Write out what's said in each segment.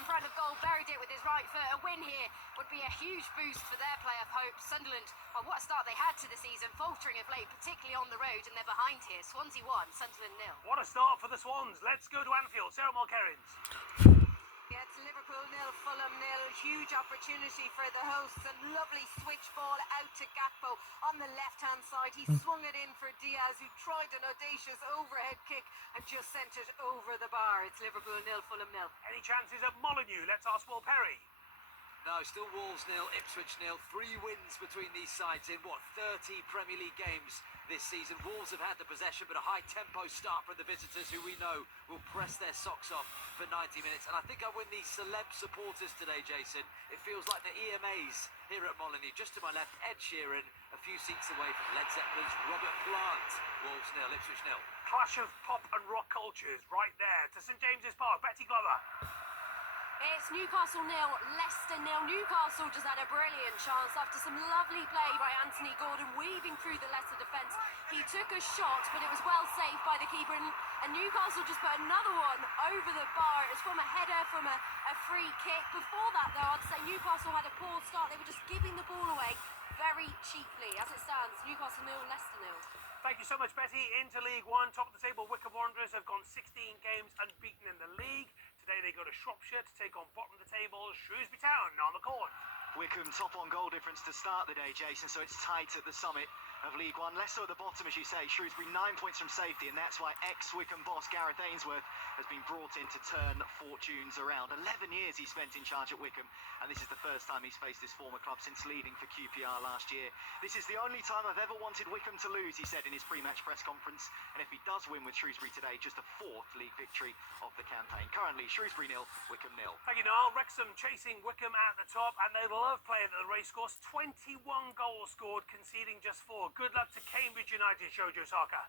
in front of goal, buried it with his right foot. A win here would be a huge boost for their play of hope. Sunderland, well, what a start they had to the season, faltering of late, particularly on the road, and they're behind here. Swansea 1, Sunderland 0. What a start for the Swans. Let's go to Anfield. Sarah Mulkerrins. Yeah, it's Liverpool 0, Fulham 0. Huge opportunity for the hosts, and lovely switch ball out to Gakpo on the left-hand side. He swung it in for Diaz, who tried an audacious overhead kick and just sent it over the bar. It's Liverpool 0, Fulham 0. Any chances at Molineux? Let's ask Will Perry. No, still Wolves 0, Ipswich 0. 3 wins between these sides in, 30 Premier League games this season. Wolves have had the possession, but a high-tempo start from the visitors, who we know will press their socks off for 90 minutes. And I think I'm with these celeb supporters today, Jason. It feels like the EMAs here at Molineux. Just to my left, Ed Sheeran, a few seats away from Led Zeppelin's Robert Plant. Wolves 0, Ipswich 0. Clash of pop and rock cultures right there to St James's Park. Betty Glover. It's Newcastle 0, Leicester 0. Newcastle just had a brilliant chance after some lovely play by Anthony Gordon weaving through the Leicester defence. He took a shot, but it was well saved by the keeper, and Newcastle just put another one over the bar. It was from a header from a free kick. Before that, though, I'd say Newcastle had a poor start. They were just giving the ball away very cheaply. As it stands, Newcastle 0, Leicester 0. Thank you so much, Betty. Into League One, top of the table, Wycombe Wanderers have gone 16 games unbeaten in the league. Today they go to Shropshire to take on bottom of the table Shrewsbury Town on the corn. Wycombe top on goal difference to start the day, Jason, so it's tight at the summit of League One. Leicester at the bottom, as you say. Shrewsbury 9 points from safety, and that's why ex-Wycombe boss Gareth Ainsworth has been brought in to turn fortunes around. 11 years he spent in charge at Wycombe, and this is the first time he's faced his former club since leaving for QPR last year. This is the only time I've ever wanted Wycombe to lose, he said in his pre-match press conference, and if he does win with Shrewsbury today, just the 4th league victory of the campaign. Currently, Shrewsbury 0, Wycombe 0. Thank you, Niall. Wrexham chasing Wycombe at the top, and they love playing at the racecourse. 21 goals scored, conceding just 4. Good luck to Cambridge United, Shojo Saka.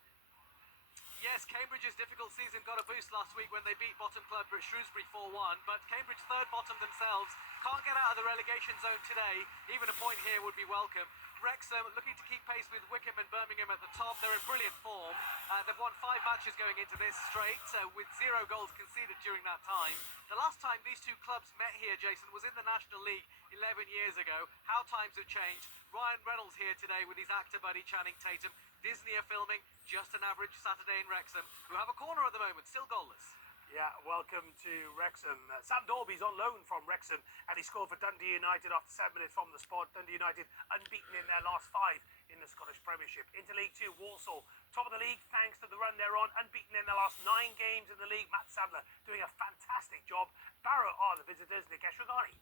Yes, Cambridge's difficult season got a boost last week when they beat bottom club Shrewsbury 4-1, but Cambridge third bottom themselves can't get out of the relegation zone today. Even a point here would be welcome. Wrexham looking to keep pace with Wycombe and Birmingham at the top. They're in brilliant form. They've won 5 matches going into this straight, with 0 goals conceded during that time. The last time these two clubs met here, Jason, was in the National League 11 years ago. How times have changed. Ryan Reynolds here today with his actor buddy Channing Tatum. Disney are filming Just an Average Saturday in Wrexham, who have a corner at the moment, still goalless. Yeah, welcome to Wrexham. Sam Dalby's on loan from Wrexham, and he scored for Dundee United after 7 minutes from the spot. Dundee United unbeaten in their last 5 in the Scottish Premiership. Into League 2, Walsall, top of the league thanks to the run they're on, unbeaten in their last 9 games in the league. Matt Sadler doing a fantastic job. Barrow are the visitors, Nikesh Ragani.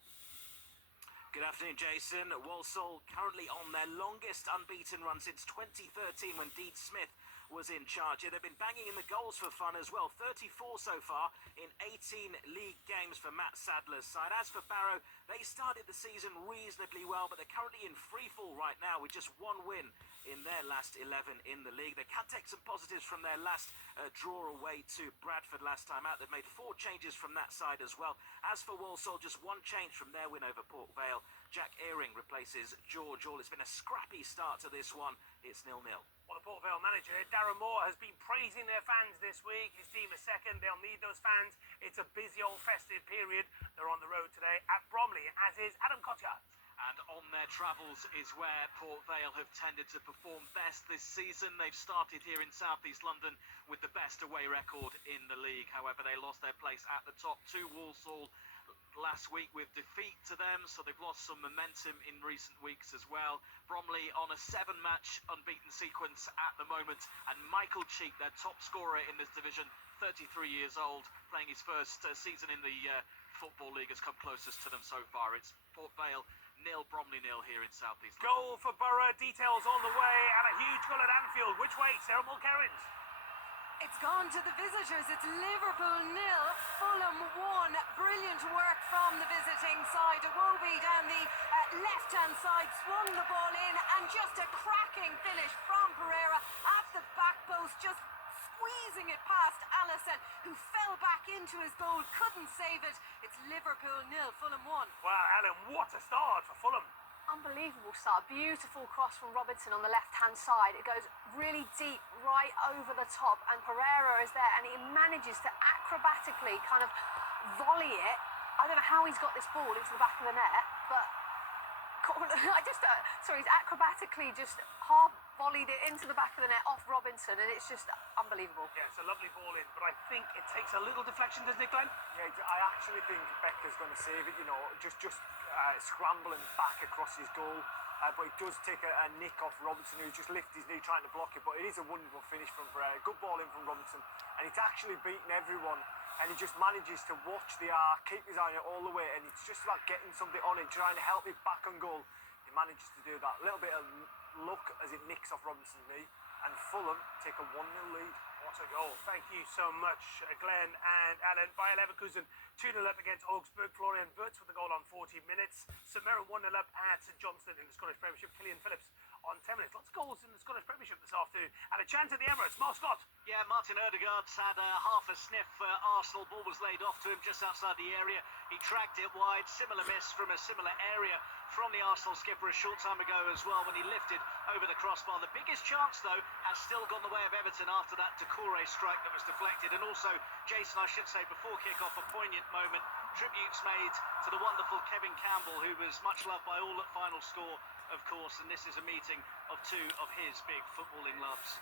Good afternoon, Jason. Walsall currently on their longest unbeaten run since 2013 when Dean Smith was in charge. They've been banging in the goals for fun as well. 34 so far in 18 league games for Matt Sadler's side. As for Barrow, they started the season reasonably well, but they're currently in free fall right now with just 1 win in their last 11 in the league. They can take some positives from their last draw away to Bradford last time out. They've made 4 changes from that side as well. As for Walsall, just 1 change from their win over Port Vale. Jack Earing replaces George Hall. It's been a scrappy start to this one. It's 0-0. Well, the Port Vale manager, Darren Moore, has been praising their fans this week. His team is second. They'll need those fans. It's a busy old festive period. They're on the road today at Bromley, as is Adam Kotia. And on their travels is where Port Vale have tended to perform best this season. They've started here in South East London with the best away record in the league. However, they lost their place at the top to Walsall last week with defeat to them, so they've lost some momentum in recent weeks as well. Bromley on a 7-match unbeaten sequence at the moment, and Michael Cheek, their top scorer in this division, 33 years old, playing his first season in the Football League, has come closest to them so far. It's Port Vale 0, Bromley 0 here in South East London. Goal for Borough, details on the way, and a huge goal at Anfield. Which way, Sarah Mulkerrins? It's gone to the visitors. It's Liverpool 0, Fulham 1. Brilliant work from the visiting side. Iwobi down the left-hand side swung the ball in, and just a cracking finish from Pereira at the back post, just squeezing it past Alisson, who fell back into his goal, couldn't save it. It's Liverpool 0, Fulham 1. Well, Alan, what a start for Fulham. Unbelievable start. Beautiful cross from Robertson on the left-hand side. It goes really deep, right over the top, and Pereira is there, and he manages to acrobatically kind of volley it I don't know how he's got this ball into the back of the net, but he's acrobatically just half volleyed it into the back of the net off Robinson, and it's just unbelievable. Yeah, it's a lovely ball in, but I think it takes a little deflection, doesn't it, Glenn? Yeah, I actually think Becker's going to save it, you know, just scrambling back across his goal. But it does take a nick off Robinson, who just lifted his knee trying to block it. But it is a wonderful finish from Pereira. Good ball in from Robinson, and it's actually beaten everyone. And he just manages to watch the arc, keep his eye on it all the way, and it's just about getting something on it, trying to help it back on goal. He manages to do that. A little bit of luck as it nicks off Robinson's knee, and Fulham take a 1-0 lead. What a goal. Thank you so much, Glenn and Alan. Bayer Leverkusen 2-0 up against Augsburg. Florian Wirtz with the goal on 14 minutes. St Mirren 1-0 up at St Johnstone in the Scottish Premiership. Killian Phillips on 10 minutes. Lots of goals in the Scottish Premiership this afternoon. And a chance at the Emirates. Mark Scott. Yeah, Martin Odegaard's had half a sniff for Arsenal. Ball was laid off to him just outside the area. He tracked it wide. Similar miss from a similar area from the Arsenal skipper a short time ago as well when he lifted over the crossbar. The biggest chance, though, has still gone the way of Everton after that Doucouré strike that was deflected. And also, Jason, I should say, before kick-off, a poignant moment. Tributes made to the wonderful Kevin Campbell, who was much loved by all at Final Score, of course. And this is a meeting of two of his big footballing loves.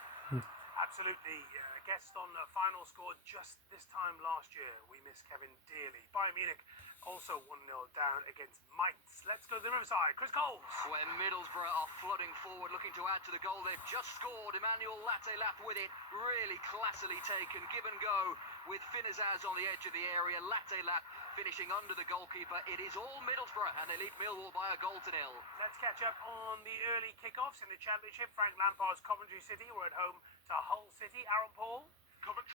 Absolutely. Guest on Final Score just this time last year. We miss Kevin dearly. Bayern Munich also 1-0 down against Mainz. Let's go to the Riverside. Chris Coles. Where Middlesbrough are flooding forward, looking to add to the goal. They've just scored. Emmanuel Latelap with it. Really classily taken. Give and go with Finizaz on the edge of the area. Latelap finishing under the goalkeeper. It is all Middlesbrough, and they lead Millwall by a goal to nil. Let's catch up on the early kickoffs in the Championship. Frank Lampard's Coventry City were at home to Hull City. Aaron Paul. Coventry